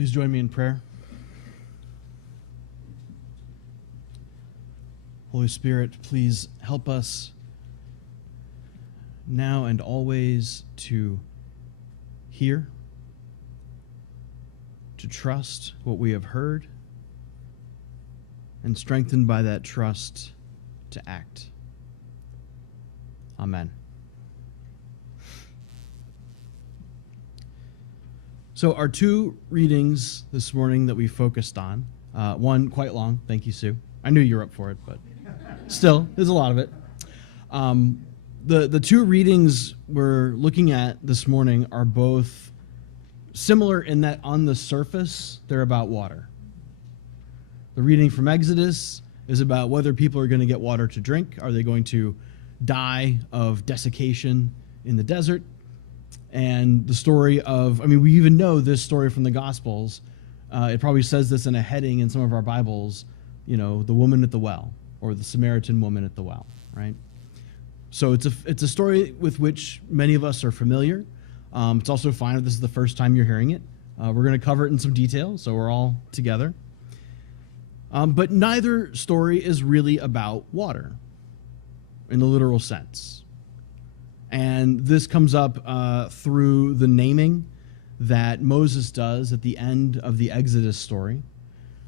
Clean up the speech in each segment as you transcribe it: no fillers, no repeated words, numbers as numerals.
Please join me in prayer. Holy Spirit, please help us now and always to hear, to trust what we have heard, and strengthened by that trust to act. Amen. So our two readings this morning that we focused on, one quite long, thank you, Sue. I knew you were up for it, but still, there's a lot of it. The two readings we're looking at this morning are both similar in that on the surface, they're about water. The reading from Exodus is about whether people are going to get water to drink. Are they going to die of desiccation in the desert? And the story of, we even know this story from the Gospels. It probably says this in a heading in some of our Bibles, the woman at the well, or the Samaritan woman at the well, right? So it's a story with which many of us are familiar. It's also fine if this is the first time you're hearing it. We're going to cover it in some detail, so we're all together. But neither story is really about water in the literal sense. And this comes up through the naming that Moses does at the end of the Exodus story,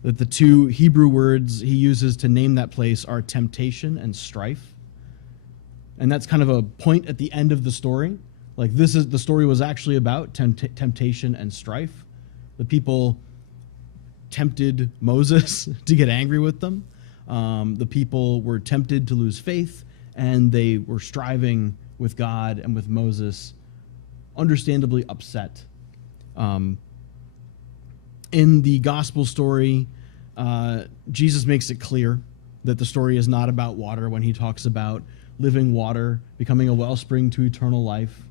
that the two Hebrew words he uses to name that place are temptation and strife. And that's kind of a point at the end of the story. Like the story was actually about temptation and strife. The people tempted Moses to get angry with them. The people were tempted to lose faith, and they were striving with God and with Moses, understandably upset. In the gospel story, Jesus makes it clear that the story is not about water when he talks about living water becoming a wellspring to eternal life.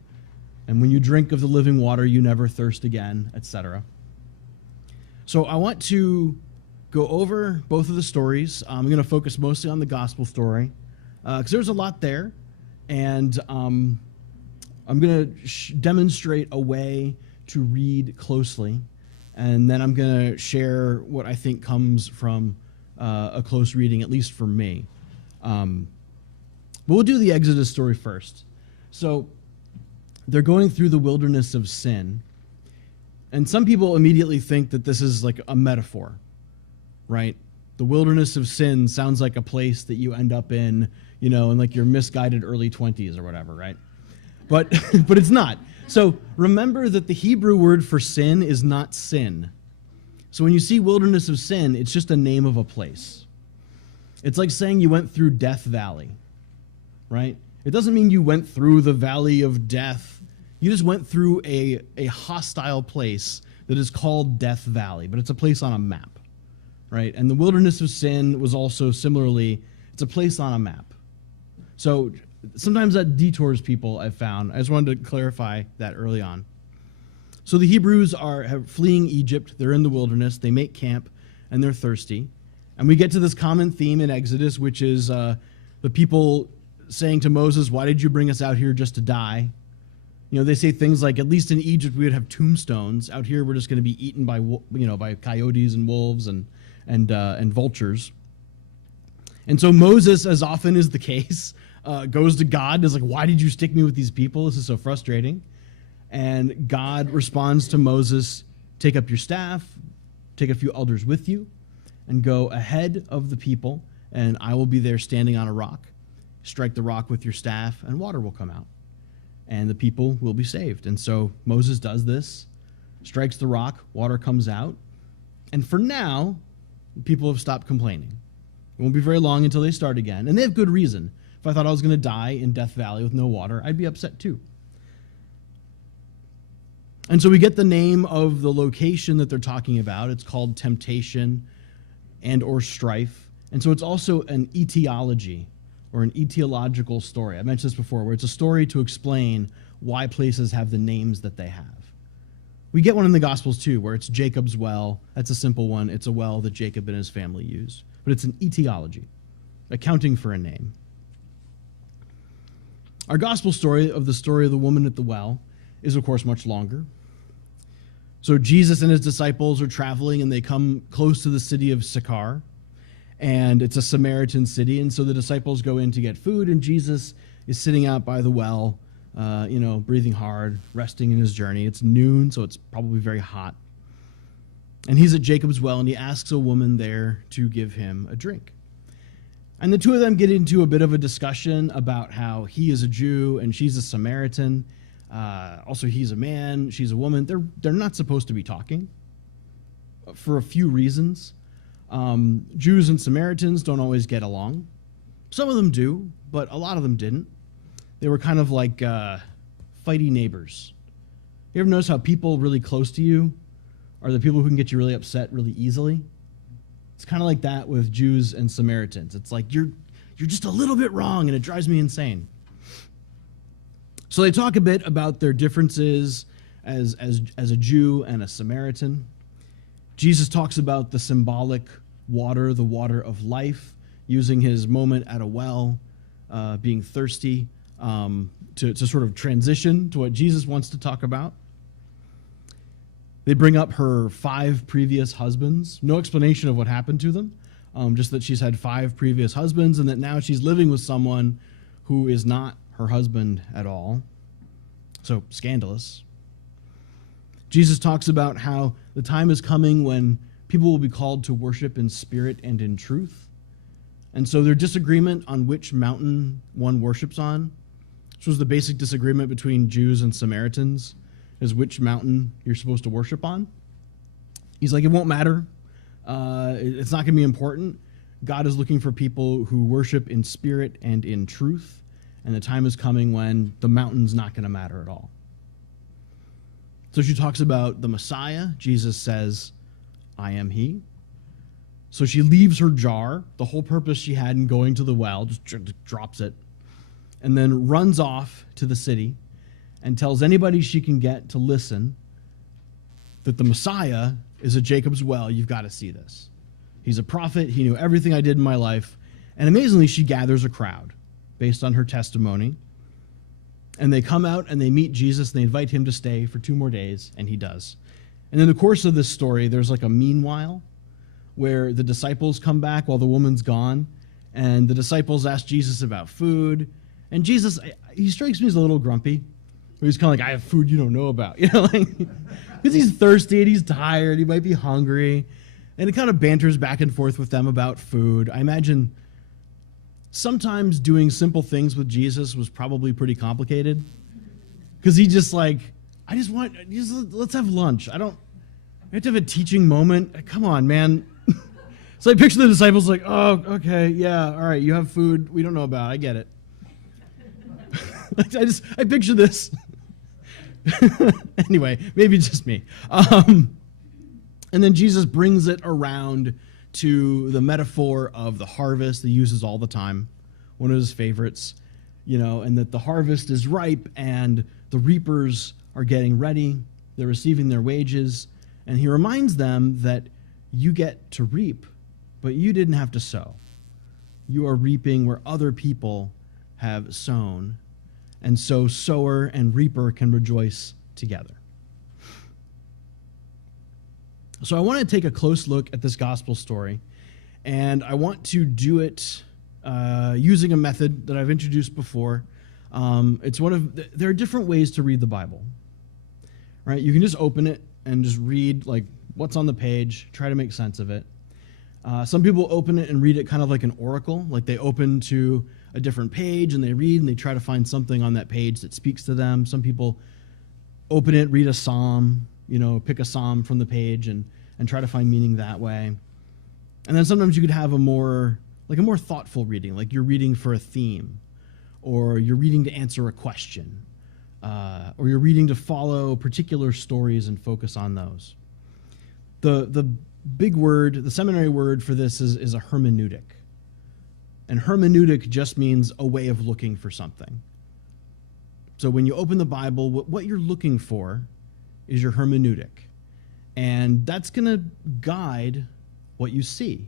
And when you drink of the living water, you never thirst again, etc. So I want to go over both of the stories. I'm going to focus mostly on the gospel story because there's a lot there. And I'm going to demonstrate a way to read closely, and then I'm going to share what I think comes from a close reading, at least for me. But we'll do the Exodus story first. So they're going through the wilderness of sin, and some people immediately think that this is like a metaphor, right? The wilderness of sin sounds like a place that you end up in, in like your misguided early 20s or whatever, right? But it's not. So remember that the Hebrew word for sin is not sin. So when you see wilderness of sin, it's just a name of a place. It's like saying you went through Death Valley, right? It doesn't mean you went through the valley of death. You just went through a hostile place that is called Death Valley, but it's a place on a map, right? And the wilderness of sin was also similarly, it's a place on a map. So sometimes that detours people, I've found. I just wanted to clarify that early on. So the Hebrews are fleeing Egypt. They're in the wilderness. They make camp, and they're thirsty. And we get to this common theme in Exodus, which is the people saying to Moses, "Why did you bring us out here just to die?" They say things like, "At least in Egypt we would have tombstones. Out here we're just going to be eaten by by coyotes and wolves and vultures." And so Moses, as often is the case, goes to God, is like, "Why did you stick me with these people? This is so frustrating." And God responds to Moses, "Take up your staff, take a few elders with you, and go ahead of the people, and I will be there standing on a rock. Strike the rock with your staff, and water will come out, and the people will be saved." And so Moses does this, strikes the rock, water comes out, and for now, people have stopped complaining. It won't be very long until they start again, and they have good reason. If I thought I was going to die in Death Valley with no water, I'd be upset too. And so we get the name of the location that they're talking about. It's called temptation and or strife. And so it's also an etiology or an etiological story. I mentioned this before, where it's a story to explain why places have the names that they have. We get one in the Gospels too, where it's Jacob's well. That's a simple one. It's a well that Jacob and his family used. But it's an etiology, accounting for a name. Our gospel story of the woman at the well is, of course, much longer. So Jesus and his disciples are traveling, and they come close to the city of Sychar, and it's a Samaritan city. And so the disciples go in to get food, and Jesus is sitting out by the well, breathing hard, resting in his journey. It's noon, so it's probably very hot. And he's at Jacob's well, and he asks a woman there to give him a drink. And the two of them get into a bit of a discussion about how he is a Jew and she's a Samaritan. Also, he's a man, she's a woman. They're not supposed to be talking for a few reasons. Jews and Samaritans don't always get along. Some of them do, but a lot of them didn't. They were kind of like fighty neighbors. You ever notice how people really close to you are the people who can get you really upset really easily? It's kind of like that with Jews and Samaritans. It's like you're just a little bit wrong, and it drives me insane. So they talk a bit about their differences as a Jew and a Samaritan. Jesus talks about the symbolic water, the water of life, using his moment at a well, being thirsty, to sort of transition to what Jesus wants to talk about. They bring up her 5 previous husbands. No explanation of what happened to them, just that she's had 5 previous husbands and that now she's living with someone who is not her husband at all. So scandalous. Jesus talks about how the time is coming when people will be called to worship in spirit and in truth. And so their disagreement on which mountain one worships on, which was the basic disagreement between Jews and Samaritans, is which mountain you're supposed to worship on. He's like, it won't matter. It's not going to be important. God is looking for people who worship in spirit and in truth, and the time is coming when the mountain's not going to matter at all. So she talks about the Messiah. Jesus says, I am he. So she leaves her jar, the whole purpose she had in going to the well, just drops it, and then runs off to the city and tells anybody she can get to listen that the Messiah is at Jacob's well. You've got to see this. He's a prophet. He knew everything I did in my life. And amazingly, she gathers a crowd based on her testimony. And they come out and they meet Jesus and they invite him to stay for 2 more days, and he does. And in the course of this story, there's like a meanwhile where the disciples come back while the woman's gone, and the disciples ask Jesus about food. And Jesus, he strikes me as a little grumpy. He's kind of like, I have food you don't know about, because he's thirsty and he's tired, he might be hungry, and it kind of banters back and forth with them about food. I imagine sometimes doing simple things with Jesus was probably pretty complicated, because he just like, let's have lunch. I have to have a teaching moment. Come on, man. So I picture the disciples like, oh, okay, yeah, all right, you have food we don't know about. I get it. I picture this. Anyway, maybe it's just me. And then Jesus brings it around to the metaphor of the harvest that he uses all the time, one of his favorites, and that the harvest is ripe and the reapers are getting ready. They're receiving their wages. And he reminds them that you get to reap, but you didn't have to sow. You are reaping where other people have sown. And so sower and reaper can rejoice together. So I want to take a close look at this gospel story, and I want to do it using a method that I've introduced before. There are different ways to read the Bible, right? You can just open it and just read like what's on the page, try to make sense of it. Some people open it and read it kind of like an oracle, like they open to a different page and they read and they try to find something on that page that speaks to them. Some people open it, read a psalm, pick a psalm from the page and try to find meaning that way. And then sometimes you could have a more thoughtful reading, like you're reading for a theme, or you're reading to answer a question, or you're reading to follow particular stories and focus on those. The big word, the seminary word for this is a hermeneutic. And hermeneutic just means a way of looking for something. So when you open the Bible, what you're looking for is your hermeneutic. And that's going to guide what you see.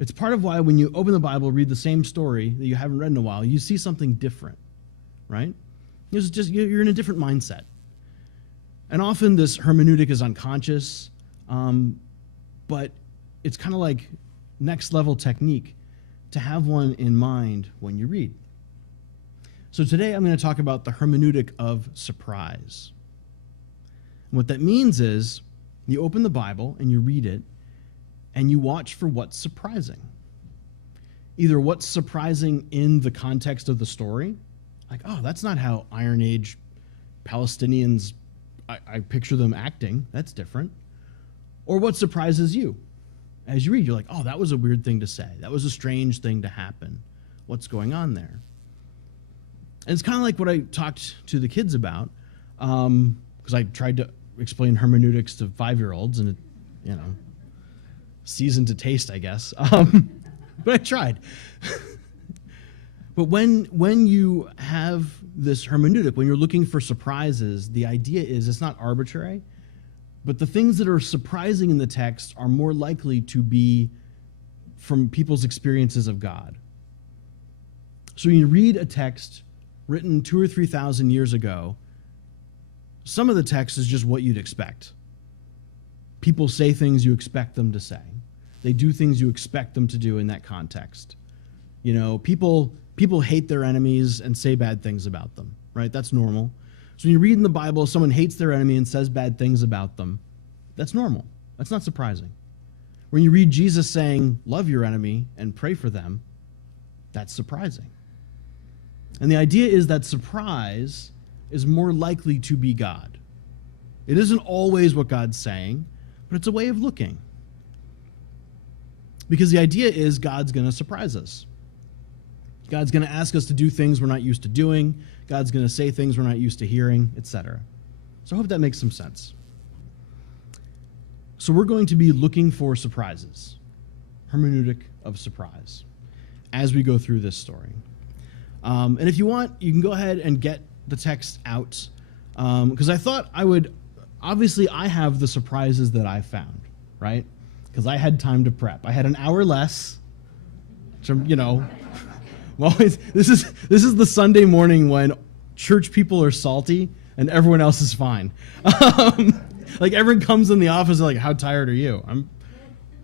It's part of why when you open the Bible, read the same story that you haven't read in a while, you see something different, right? You're in a different mindset. And often this hermeneutic is unconscious, but it's kind of like next level technique to have one in mind when you read. So today I'm going to talk about the hermeneutic of surprise. And what that means is you open the Bible and you read it and you watch for what's surprising. Either what's surprising in the context of the story, like, oh, that's not how Iron Age Palestinians, I picture them acting. That's different. Or what surprises you. As you read, you're like, oh, that was a weird thing to say. That was a strange thing to happen. What's going on there? And it's kind of like what I talked to the kids about, because I tried to explain hermeneutics to 5-year-olds, and it, seasoned to taste, I guess. But I tried. But when you have this hermeneutic, when you're looking for surprises, the idea is it's not arbitrary, but the things that are surprising in the text are more likely to be from people's experiences of God. So when you read a text written 2,000 or 3,000 years ago, some of the text is just what you'd expect. People say things you expect them to say. They do things you expect them to do in that context. People hate their enemies and say bad things about them, right? That's normal. So when you read in the Bible, someone hates their enemy and says bad things about them. That's normal. That's not surprising. When you read Jesus saying, love your enemy and pray for them, that's surprising. And the idea is that surprise is more likely to be God. It isn't always what God's saying, but it's a way of looking. Because the idea is God's going to surprise us. God's going to ask us to do things we're not used to doing. God's going to say things we're not used to hearing, etc. So I hope that makes some sense. So we're going to be looking for surprises, hermeneutic of surprise, as we go through this story. And if you want, you can go ahead and get the text out, because I thought I would, obviously I have the surprises that I found, right? Because I had time to prep. I had an hour less, which well, this is the Sunday morning when church people are salty and everyone else is fine. Like everyone comes in the office and like, how tired are you? I'm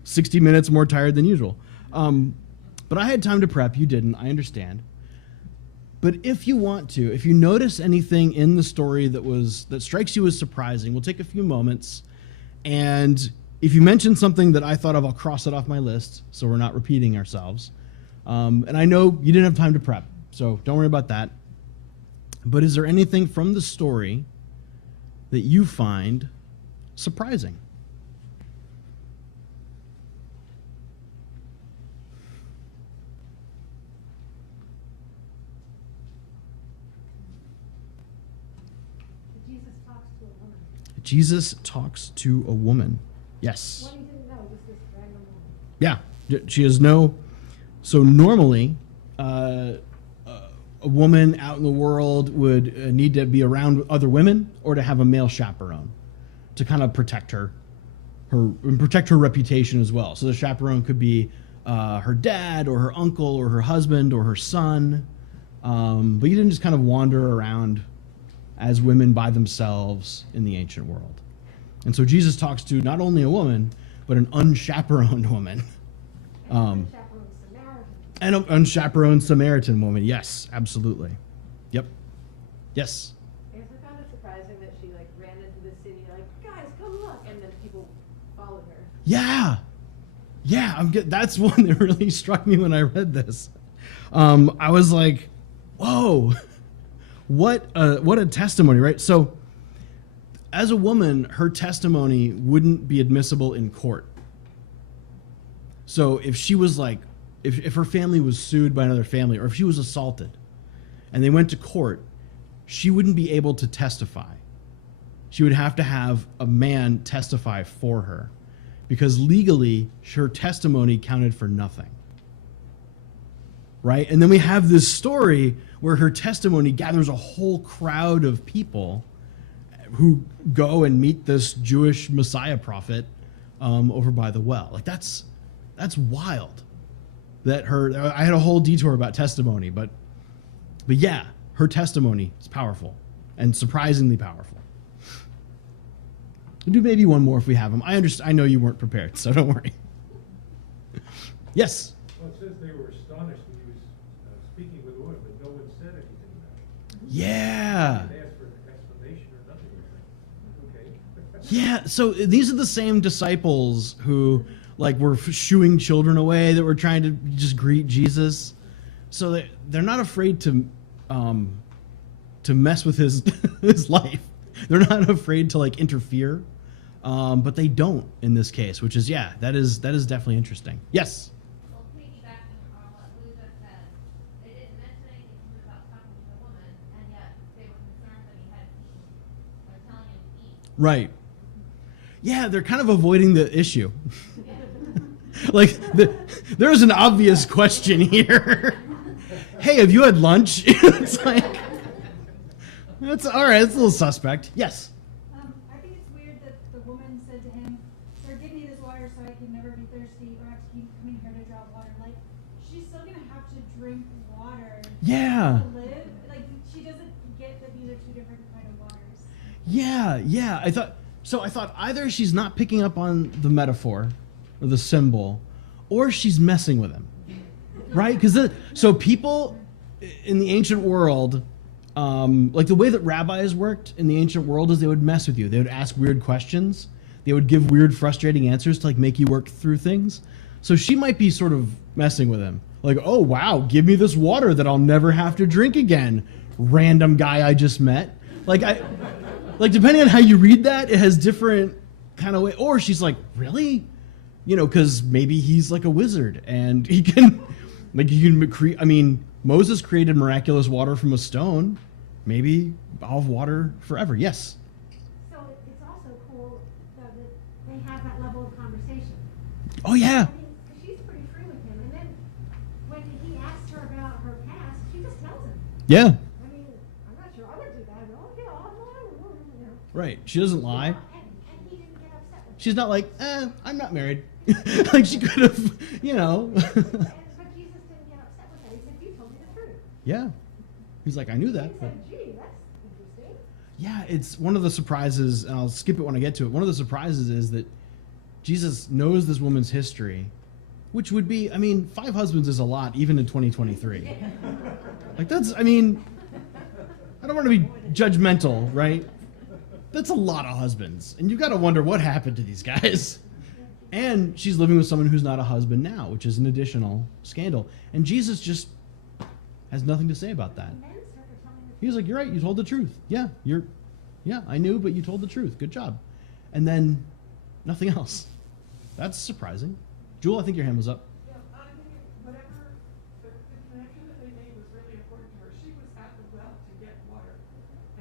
60 minutes more tired than usual. But I had time to prep. You didn't. I understand. But if you want to, if you notice anything in the story that strikes you as surprising, we'll take a few moments. And if you mention something that I thought of, I'll cross it off my list so we're not repeating ourselves. And I know you didn't have time to prep, so don't worry about that. But is there anything from the story that you find surprising? Jesus talks to a woman. Yes. What he didn't know, just this random woman. Yeah, she has no. So normally, a woman out in the world would need to be around other women or to have a male chaperone to kind of protect her reputation as well. So the chaperone could be her dad or her uncle or her husband or her son, but you didn't just kind of wander around as women by themselves in the ancient world. And so Jesus talks to not only a woman, but an unchaperoned woman. And an unchaperoned Samaritan woman. Yes, absolutely. Yep. Yes. Yes, I found it surprising that she ran into the city guys, come look, and then people followed her. Yeah. That's one that really struck me when I read this. I was like, whoa. What a testimony, right? So as a woman, her testimony wouldn't be admissible in court. So if she was if her family was sued by another family, or if she was assaulted and they went to court, she wouldn't be able to testify. She would have to have a man testify for her, because legally her testimony counted for nothing. Right? And then we have this story where her testimony gathers a whole crowd of people who go and meet this Jewish Messiah prophet over by the well. That's wild. I had a whole detour about testimony, but yeah, her testimony is powerful and surprisingly powerful. We'll do maybe one more if we have them. I understand. I know you weren't prepared, so don't worry. Yes? Well, it says they were astonished when he was speaking with the woman, but no one said anything about it. Yeah. They didn't ask for an explanation or nothing. Okay. Yeah, so these are the same disciples who were shooing children away, that were trying to just greet Jesus. So they're not afraid to mess with his his life. They're not afraid to interfere, but they don't in this case, which is that is definitely interesting. Yes. Well, piggybacking on what Lisa said, they didn't mention anything to him about talking to the woman, and yet they were concerned that he hadn't eaten. They're telling him to eat. Right. Yeah, they're kind of avoiding the issue. There's an obvious question here. Hey, have you had lunch? It's that's all right. It's a little suspect. Yes. I think it's weird that the woman said to him, "Sir, give me this water so I can never be thirsty or have to keep coming here to draw water." She's still gonna have to drink water Yeah. to live. She doesn't get that these are two different kind of waters. Yeah. I thought either she's not picking up on the metaphor or the symbol, or she's messing with him, right? Because so people in the ancient world, the way that rabbis worked in the ancient world is they would mess with you. They would ask weird questions. They would give weird, frustrating answers to make you work through things. So she might be sort of messing with him. Oh wow, give me this water that I'll never have to drink again. Random guy I just met. Depending on how you read that, it has different kind of way. Or she's really? Because maybe he's a wizard and he can, Moses created miraculous water from a stone. Maybe I'll have water forever. Yes. So it's also cool that they have that level of conversation. Oh yeah. 'Cause she's pretty free with him, and then when he asks her about her past, she just tells him. Yeah. I'm not sure I would do that. Oh yeah, Right. She doesn't lie. And he didn't get upset with She's not I'm not married. She could have, her. But Jesus didn't get upset with that. He said, "You told me the truth." Yeah. He's I knew He that. But said, "Gee, that's interesting." yeah, it's one of the surprises, and I'll skip it when I get to it. One of the surprises is that Jesus knows this woman's history, which would be, 5 husbands is a lot, even in 2023. That's, I don't want to be judgmental, right? That's a lot of husbands. And you've got to wonder what happened to these guys. And she's living with someone who's not a husband now, which is an additional scandal. And Jesus just has nothing to say about that. Men start to tell me the He's you're right, you told the truth. Yeah, I knew, but you told the truth. Good job. And then nothing else. That's surprising. Jewel, I think your hand was up. Yeah, I think whatever the connection that they made was really important to her. She was at the well to get water,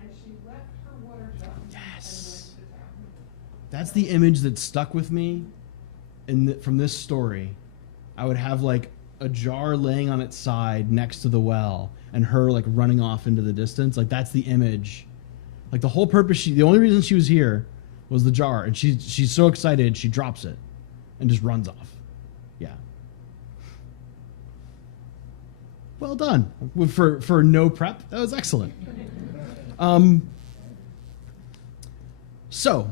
and she left her water jug Yes. and went to town. That's the image that stuck with me from this story. I would have a jar laying on its side next to the well and her running off into the distance. That's the image. The whole purpose, the only reason she was here was the jar, and she's so excited she drops it and just runs off. Yeah. Well done. For no prep, that was excellent. So,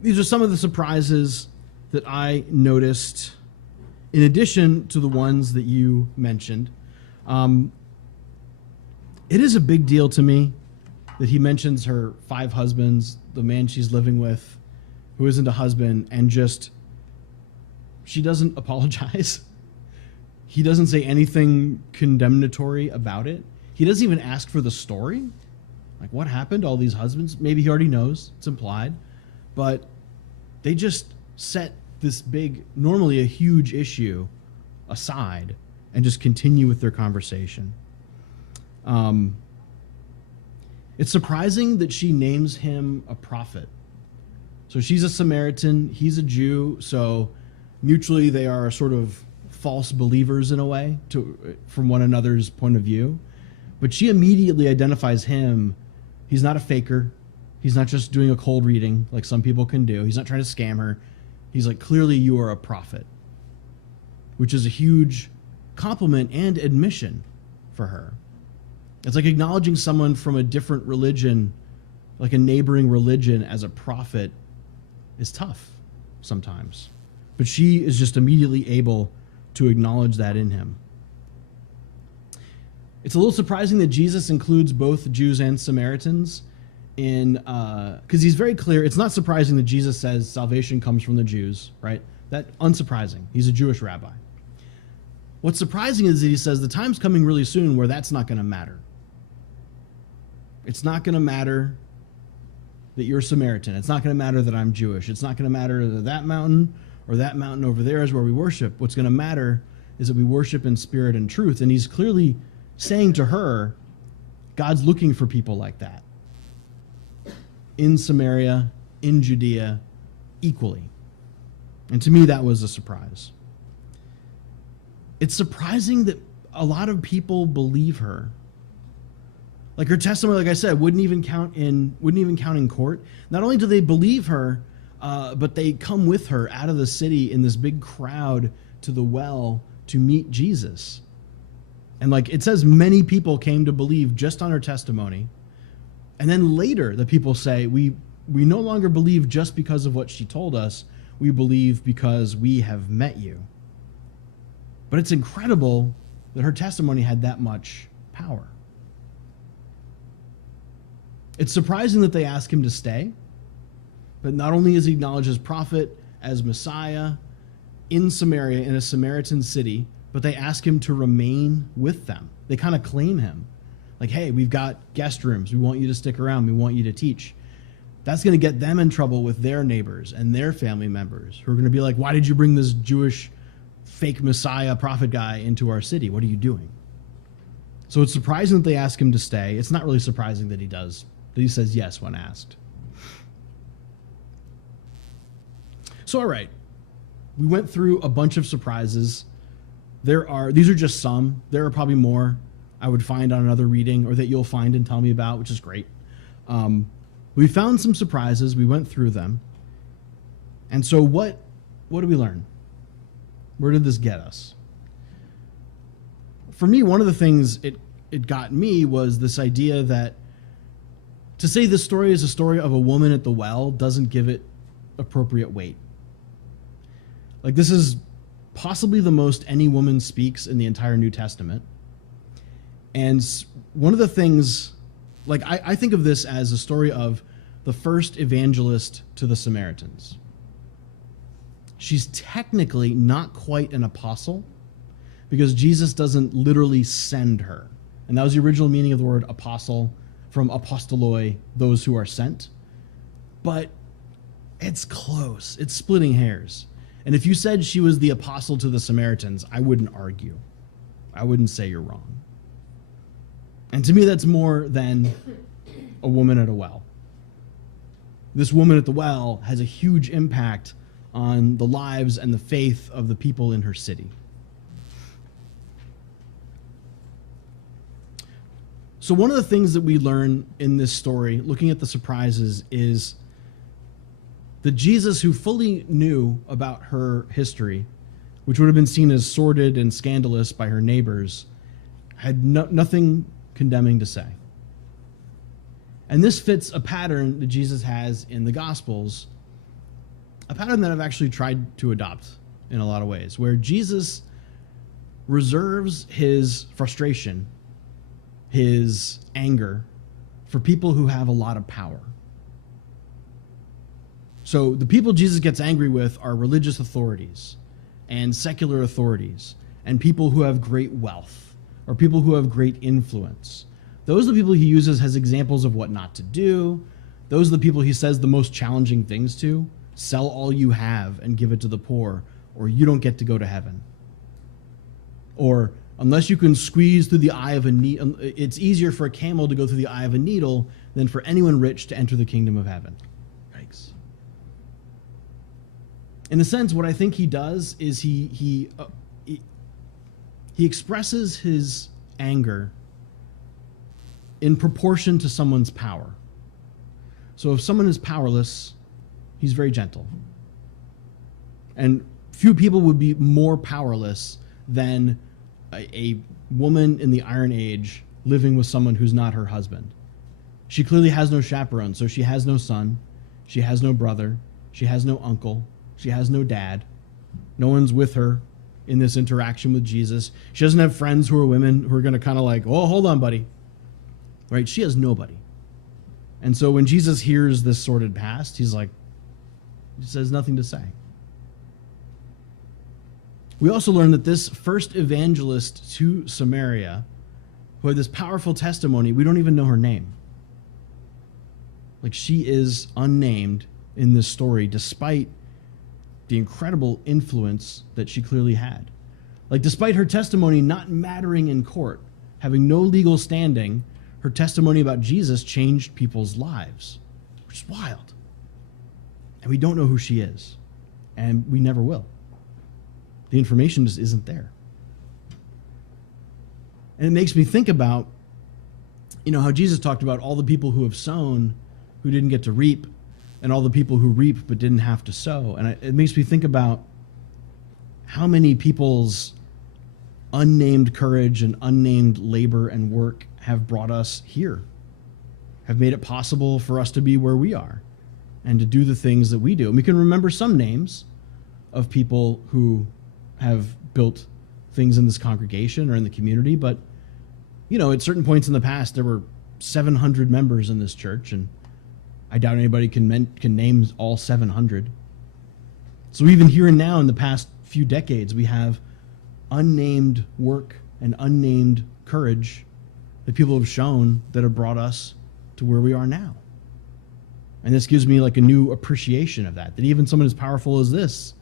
these are some of the surprises that I noticed in addition to the ones that you mentioned. It is a big deal to me that he mentions her 5 husbands, the man she's living with, who isn't a husband, and she doesn't apologize. He doesn't say anything condemnatory about it. He doesn't even ask for the story. What happened to all these husbands? Maybe he already knows, it's implied. But they just set this big, normally a huge issue aside and just continue with their conversation. It's surprising that she names him a prophet. So she's a Samaritan, he's a Jew, so mutually they are sort of false believers in a way from one another's point of view. But she immediately identifies him. He's not a faker. He's not just doing a cold reading like some people can do. He's not trying to scam her. He's clearly you are a prophet, which is a huge compliment and admission for her. It's acknowledging someone from a different religion, a neighboring religion, as a prophet is tough sometimes. But she is just immediately able to acknowledge that in him. It's a little surprising that Jesus includes both Jews and Samaritans in, because he's very clear. It's not surprising that Jesus says salvation comes from the Jews, right? That unsurprising. He's a Jewish rabbi. What's surprising is that he says the time's coming really soon where that's not going to matter. It's not going to matter that you're Samaritan. It's not going to matter that I'm Jewish. It's not going to matter that that mountain or that mountain over there is where we worship. What's going to matter is that we worship in spirit and truth. And he's clearly saying to her, God's looking for people like that. In Samaria, in Judea, equally. And to me, that was a surprise. It's surprising that a lot of people believe her. Like her testimony, like I said, wouldn't even count in court. Not only do they believe her, but they come with her out of the city in this big crowd to the well to meet Jesus. And like it says, many people came to believe just on her testimony. And then later, the people say, we no longer believe just because of what she told us. We believe because we have met you. But it's incredible that her testimony had that much power. It's surprising that they ask him to stay, but not only is he acknowledged as prophet, as Messiah in Samaria, in a Samaritan city, but they ask him to remain with them. They kind of claim him. Like, hey, we've got guest rooms. We want you to stick around. We want you to teach. That's going to get them in trouble with their neighbors and their family members who are going to be like, why did you bring this Jewish fake Messiah prophet guy into our city? What are you doing? So it's surprising that they ask him to stay. It's not really surprising that he does. That he says yes when asked. So, all right. We went through a bunch of surprises. These are just some. There are probably more I would find on another reading or that you'll find and tell me about, which is great. We found some surprises. We went through them. And so what did we learn? Where did this get us? For me, one of the things it got me was this idea that to say this story is a story of a woman at the well doesn't give it appropriate weight. Like, this is possibly the most any woman speaks in the entire New Testament. And one of the things, like, I think of this as a story of the first evangelist to the Samaritans. She's technically not quite an apostle because Jesus doesn't literally send her. And that was the original meaning of the word apostle, from apostoloi, those who are sent. But it's close. It's splitting hairs. And if you said she was the apostle to the Samaritans, I wouldn't argue. I wouldn't say you're wrong. And to me, that's more than a woman at a well. This woman at the well has a huge impact on the lives and the faith of the people in her city. So one of the things that we learn in this story, looking at the surprises, is that Jesus, who fully knew about her history, which would have been seen as sordid and scandalous by her neighbors, had nothing condemning to say. And this fits a pattern that Jesus has in the Gospels, a pattern that I've actually tried to adopt in a lot of ways, where Jesus reserves his frustration, his anger, for people who have a lot of power. So the people Jesus gets angry with are religious authorities and secular authorities and people who have great wealth or people who have great influence. Those are the people he uses as examples of what not to do. Those are the people he says the most challenging things to. Sell all you have and give it to the poor, or you don't get to go to heaven. Or unless you can squeeze through the eye of a needle, it's easier for a camel to go through the eye of a needle than for anyone rich to enter the kingdom of heaven. Yikes. In a sense, what I think he does is he expresses his anger in proportion to someone's power. So if someone is powerless, he's very gentle. And few people would be more powerless than a woman in the Iron Age living with someone who's not her husband. She clearly has no chaperone, so she has no son, she has no brother, She has no uncle. She has no dad. No one's with her in this interaction with Jesus. She doesn't have friends who are women who are going to kind of like, oh, hold on, buddy. Right? She has nobody. And so when Jesus hears this sordid past, he says nothing to say. We also learn that this first evangelist to Samaria, who had this powerful testimony, we don't even know her name. Like, she is unnamed in this story, despite the incredible influence that she clearly had. Like, despite her testimony not mattering in court, having no legal standing, her testimony about Jesus changed people's lives, which is wild. And we don't know who she is, and we never will. The information just isn't there. And it makes me think about, how Jesus talked about all the people who have sown who didn't get to reap, and all the people who reap but didn't have to sow. And it makes me think about how many people's unnamed courage and unnamed labor and work have brought us here, have made it possible for us to be where we are and to do the things that we do. And we can remember some names of people who have built things in this congregation or in the community, but at certain points in the past there were 700 members in this church, and I doubt anybody can name all 700. So even here and now in the past few decades, we have unnamed work and unnamed courage that people have shown that have brought us to where we are now. And this gives me like a new appreciation of that even someone as powerful as this,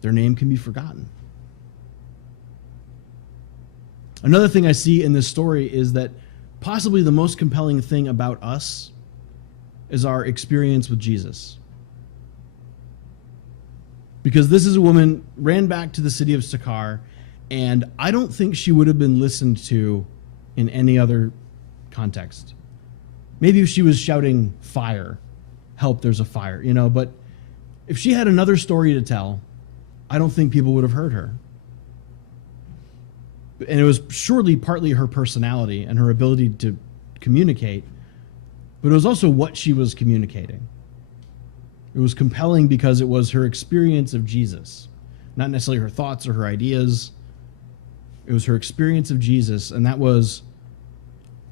their name can be forgotten. Another thing I see in this story is that possibly the most compelling thing about us is our experience with Jesus. Because this is a woman ran back to the city of Sychar, and I don't think she would have been listened to in any other context. Maybe if she was shouting fire, help, there's a fire, but if she had another story to tell, I don't think people would have heard her. And it was surely partly her personality and her ability to communicate, but it was also what she was communicating. It was compelling because it was her experience of Jesus, not necessarily her thoughts or her ideas. It was her experience of Jesus, and that was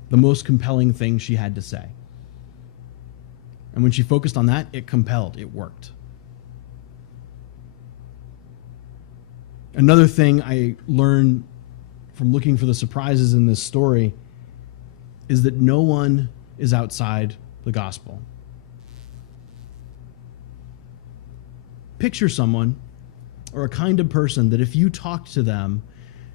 the most compelling thing she had to say. And when she focused on that, it compelled, it worked. Another thing I learned from looking for the surprises in this story is that no one is outside the gospel. Picture someone or a kind of person that if you talked to them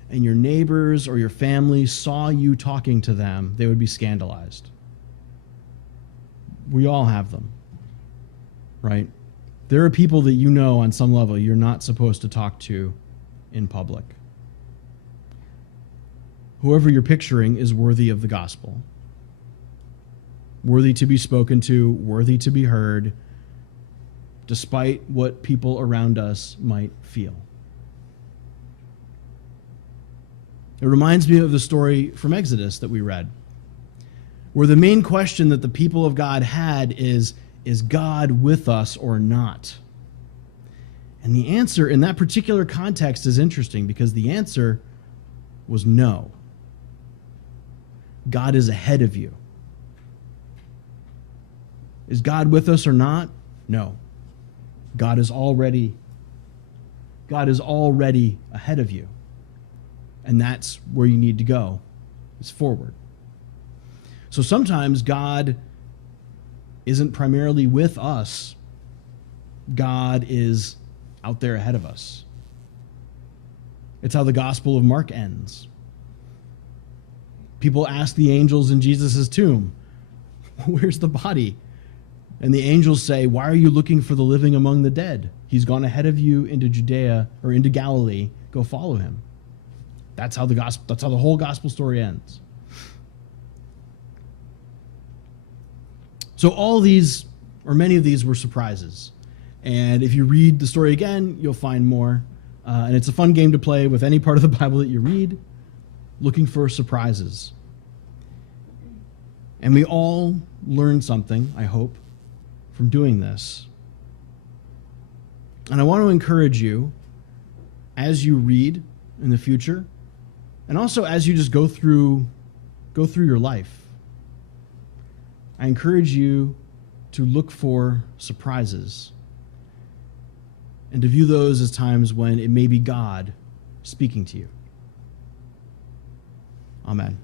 and your neighbors or your family saw you talking to them, they would be scandalized. We all have them, right? There are people that on some level you're not supposed to talk to in public. Whoever you're picturing is worthy of the gospel. Worthy to be spoken to, worthy to be heard, despite what people around us might feel. It reminds me of the story from Exodus that we read, where the main question that the people of God had is God with us or not? And the answer in that particular context is interesting because the answer was no. God is ahead of you. Is God with us or not? No. God is already ahead of you. And that's where you need to go. It's forward. So sometimes God isn't primarily with us. God is out there ahead of us. It's how the Gospel of Mark ends. People ask the angels in Jesus' tomb, where's the body? And the angels say, why are you looking for the living among the dead? He's gone ahead of you into Judea or into Galilee. Go follow him. That's how the whole gospel story ends. So all these, or many of these, were surprises. And if you read the story again, you'll find more. And it's a fun game to play with any part of the Bible that you read, looking for surprises. And we all learn something, I hope, from doing this. And I want to encourage you as you read in the future, and also as you just go through your life. I encourage you to look for surprises and to view those as times when it may be God speaking to you. Amen.